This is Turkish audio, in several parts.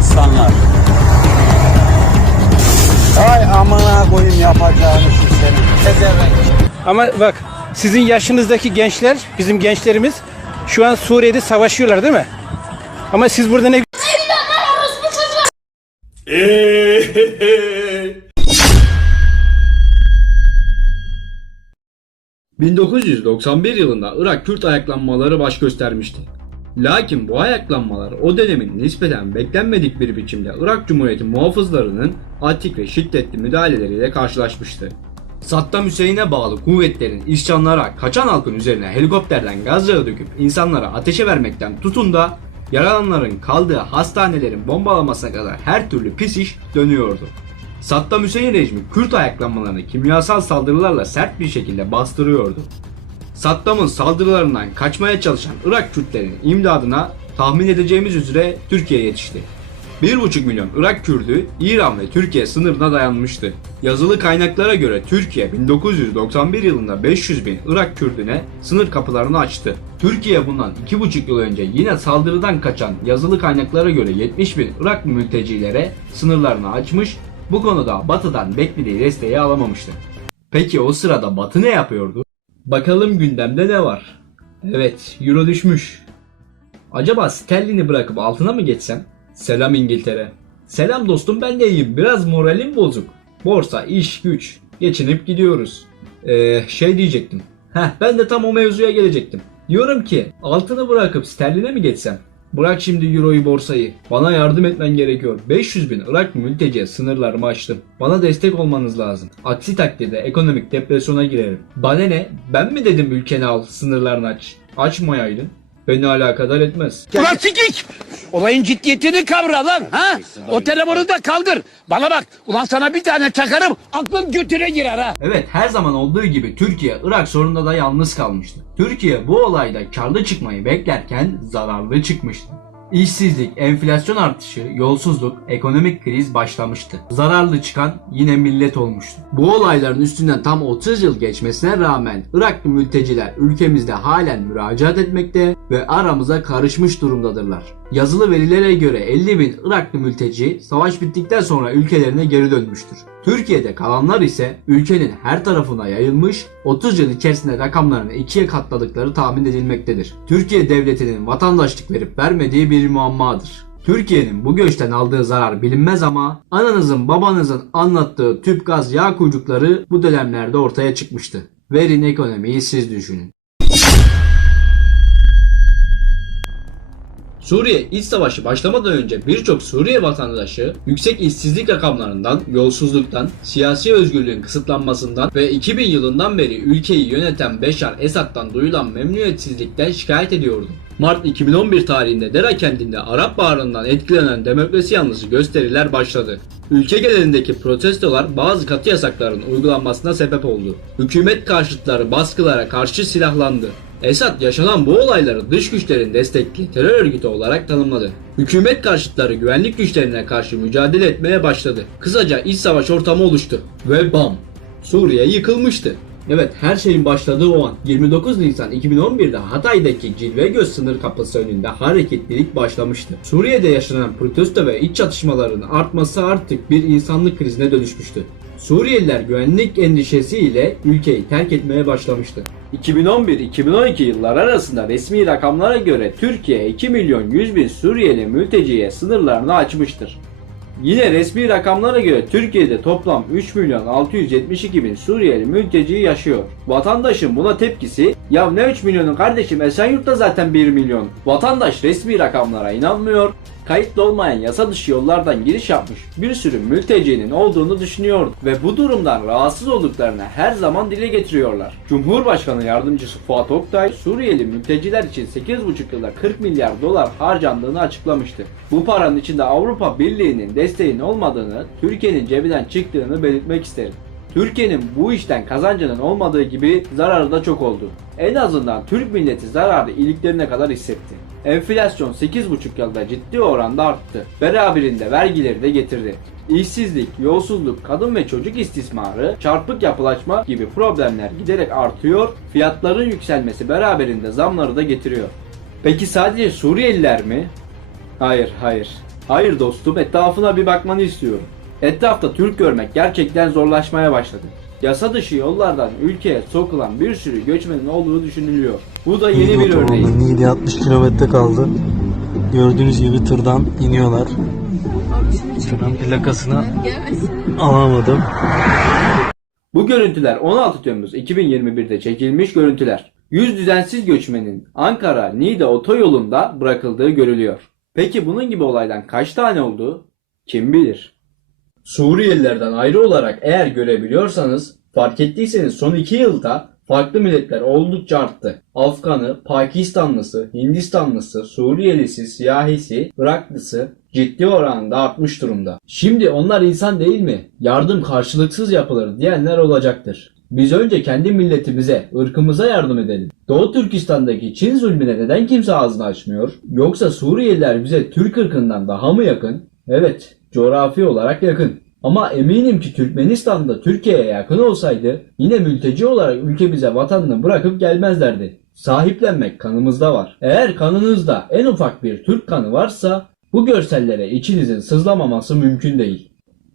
aslanlar. Hay amına koyayım yapacağını şu senin. Ama bak sizin yaşınızdaki gençler, bizim gençlerimiz şu an Suriye'de savaşıyorlar değil mi? Ama siz burada ne 1991 yılında Irak Kürt ayaklanmaları baş göstermişti. Lakin bu ayaklanmalar o dönemin nispeten beklenmedik bir biçimde Irak Cumhuriyeti muhafızlarının atik ve şiddetli müdahaleleriyle karşılaşmıştı. Saddam Hüseyin'e bağlı kuvvetlerin isyanlara kaçan halkın üzerine helikopterden gaz yağı döküp insanlara ateşe vermekten tutun da yaralananların kaldığı hastanelerin bombalamasına kadar her türlü pis iş dönüyordu. Saddam Hüseyin rejimi Kürt ayaklanmalarını kimyasal saldırılarla sert bir şekilde bastırıyordu. Saddam'ın saldırılarından kaçmaya çalışan Irak Kürtlerinin imdadına tahmin edeceğimiz üzere Türkiye yetişti. 1,5 milyon Irak Kürdü İran ve Türkiye sınırına dayanmıştı. Yazılı kaynaklara göre Türkiye 1991 yılında 500 bin Irak Kürdüne sınır kapılarını açtı. Türkiye bundan 2,5 yıl önce yine saldırıdan kaçan yazılı kaynaklara göre 70 bin Irak mültecilere sınırlarını açmış, bu konuda Batı'dan beklediği desteği alamamıştı. Peki o sırada Batı ne yapıyordu? Bakalım gündemde ne var? Evet, Euro düşmüş. Acaba sterlini bırakıp altına mı geçsem? Selam İngiltere. Selam dostum ben de iyiyim. Biraz moralim bozuk. Borsa, iş, güç. Geçinip gidiyoruz. Eee şey diyecektim. Heh ben de tam o mevzuya gelecektim. Diyorum ki altını bırakıp sterline mi geçsem? Bırak şimdi euroyu borsayı. Bana yardım etmen gerekiyor. 500 bin Irak mülteciye sınırlarımı açtım. Bana destek olmanız lazım. Aksi takdirde ekonomik depresyona girerim. Bana ne? Ben mi dedim ülkeni al sınırlarını aç? Açmayaydın. Beni alakadar etmez. Ulan sikik! Olayın ciddiyetini kavra lan ha? O telefonu da kaldır. Bana bak ulan sana bir tane çakarım aklın götüne girer ha. Evet her zaman olduğu gibi Türkiye Irak sorununda da yalnız kalmıştı. Türkiye bu olayda karlı çıkmayı beklerken zararlı çıkmıştı. İşsizlik, enflasyon artışı, yolsuzluk, ekonomik kriz başlamıştı. Zararlı çıkan yine millet olmuştu. Bu olayların üstünden tam 30 yıl geçmesine rağmen Iraklı mülteciler ülkemizde halen müracaat etmekte ve aramıza karışmış durumdadırlar. Yazılı verilere göre 50 bin Iraklı mülteci savaş bittikten sonra ülkelerine geri dönmüştür. Türkiye'de kalanlar ise ülkenin her tarafına yayılmış 30 yıl içerisinde rakamlarını ikiye katladıkları tahmin edilmektedir. Türkiye devletinin vatandaşlık verip vermediği bir muammadır. Türkiye'nin bu göçten aldığı zarar bilinmez ama ananızın babanızın anlattığı tüp gaz yağ kuyrukları bu dönemlerde ortaya çıkmıştı. Verin ekonomiyi siz düşünün. Suriye iç savaşı başlamadan önce birçok Suriye vatandaşı yüksek işsizlik rakamlarından, yolsuzluktan, siyasi özgürlüğün kısıtlanmasından ve 2000 yılından beri ülkeyi yöneten Beşar Esad'dan duyulan memnuniyetsizlikten şikayet ediyordu. Mart 2011 tarihinde Dera kentinde Arap Baharı'ndan etkilenen demokrasi yanlısı gösteriler başladı. Ülke genelindeki protestolar bazı katı yasakların uygulanmasına sebep oldu. Hükümet karşıtları baskılara karşı silahlandı. Esad yaşanan bu olayları dış güçlerin destekli terör örgütü olarak tanımladı. Hükümet karşıtları güvenlik güçlerine karşı mücadele etmeye başladı. Kısaca iç savaş ortamı oluştu. Ve bam! Suriye yıkılmıştı. Evet her şeyin başladığı o an 29 Nisan 2011'de Hatay'daki Cilvegöz sınır kapısı önünde hareketlilik başlamıştı. Suriye'de yaşanan protesto ve iç çatışmaların artması artık bir insanlık krizine dönüşmüştü. Suriyeliler güvenlik endişesiyle ülkeyi terk etmeye başlamıştı. 2011-2012 yıllar arasında resmi rakamlara göre Türkiye 2 milyon 100 bin Suriyeli mülteciye sınırlarını açmıştır. Yine resmi rakamlara göre Türkiye'de toplam 3 milyon 672 bin Suriyeli mülteci yaşıyor. Vatandaşın buna tepkisi ya ne 3 milyonun kardeşim Esenyurt'ta zaten 1 milyon. Vatandaş resmi rakamlara inanmıyor, kayıtlı olmayan yasa dışı yollardan giriş yapmış bir sürü mültecinin olduğunu düşünüyor ve bu durumdan rahatsız olduklarını her zaman dile getiriyorlar. Cumhurbaşkanı yardımcısı Fuat Oktay, Suriyeli mülteciler için 8,5 yılda 40 milyar dolar harcandığını açıklamıştı. Bu paranın içinde Avrupa Birliği'nin desteğinin olmadığını, Türkiye'nin cebinden çıktığını belirtmek isterim. Türkiye'nin bu işten kazancının olmadığı gibi zararı da çok oldu. En azından Türk milleti zararı iliklerine kadar hissetti. Enflasyon 8,5 yılda ciddi oranda arttı. Beraberinde vergileri de getirdi. İşsizlik, yolsuzluk, kadın ve çocuk istismarı, çarpık yapılaşma gibi problemler giderek artıyor, fiyatların yükselmesi beraberinde zamları da getiriyor. Peki sadece Suriyeliler mi? Hayır, hayır. Hayır dostum, etrafına bir bakmanı istiyorum. Etrafta Türk görmek gerçekten zorlaşmaya başladı. Yasa dışı yollardan ülkeye sokulan bir sürü göçmenin olduğu düşünülüyor. Bu da yeni bir örneği. Niğde 60 kilometre kaldı. Gördüğünüz gibi tırdan iniyorlar. Tırın plakasını alamadım. Bu görüntüler 16 Temmuz 2021'de çekilmiş görüntüler. Yüz düzensiz göçmenin Ankara-Niğde otoyolunda bırakıldığı görülüyor. Peki bunun gibi olaydan kaç tane oldu? Kim bilir? Suriyelilerden ayrı olarak eğer görebiliyorsanız fark ettiyseniz son 2 yılda farklı milletler oldukça arttı. Afganı, Pakistanlısı, Hindistanlısı, Suriyelisi, siyahisi, Iraklısı ciddi oranda artmış durumda. Şimdi onlar insan değil mi? Yardım karşılıksız yapılır diyenler olacaktır. Biz önce kendi milletimize, ırkımıza yardım edelim. Doğu Türkistan'daki Çin zulmüne neden kimse ağzını açmıyor? Yoksa Suriyeliler bize Türk ırkından daha mı yakın? Evet, coğrafi olarak yakın. Ama eminim ki Türkmenistan'da Türkiye'ye yakın olsaydı yine mülteci olarak ülkemize vatanını bırakıp gelmezlerdi. Sahiplenmek kanımızda var. Eğer kanınızda en ufak bir Türk kanı varsa bu görsellere içinizin sızlamaması mümkün değil.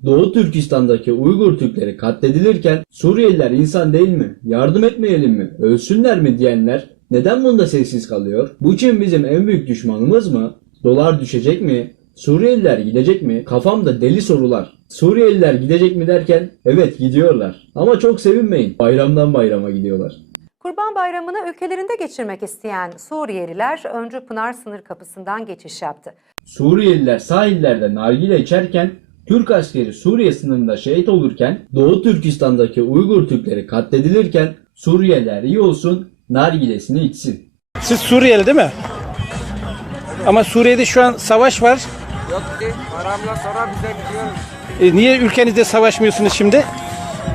Doğu Türkistan'daki Uygur Türkleri katledilirken Suriyeliler insan değil mi? Yardım etmeyelim mi? Ölsünler mi diyenler neden bunda sessiz kalıyor? Bu Çin bizim en büyük düşmanımız mı? Dolar düşecek mi? Suriyeliler gidecek mi? Kafamda deli sorular. Suriyeliler gidecek mi derken evet gidiyorlar. Ama çok sevinmeyin. Bayramdan bayrama gidiyorlar. Kurban Bayramı'nı ülkelerinde geçirmek isteyen Suriyeliler Öncü Pınar sınır kapısından geçiş yaptı. Suriyeliler sahillerde nargile içerken Türk askeri Suriye sınırında şehit olurken Doğu Türkistan'daki Uygur Türkleri katledilirken Suriyeliler iyi olsun nargilesini içsin. Siz Suriyeli değil mi? Ama Suriye'de şu an savaş var. Yok ki paramla sonra bize gidiyoruz. E, niye ülkenizde savaşmıyorsunuz şimdi?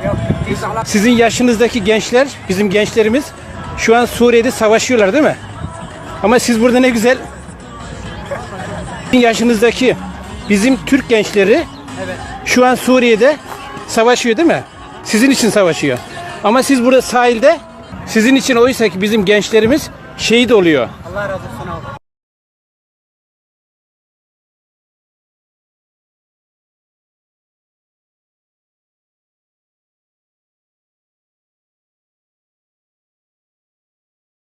Yok İnşallah Sizin yaşınızdaki gençler, bizim gençlerimiz şu an Suriye'de savaşıyorlar değil mi? Ama siz burada ne güzel sizin yaşınızdaki bizim Türk gençleri şu an Suriye'de savaşıyor değil mi? Sizin için savaşıyor. Ama siz burada sahilde sizin için oysa ki bizim gençlerimiz şehit oluyor. Allah razı olsun.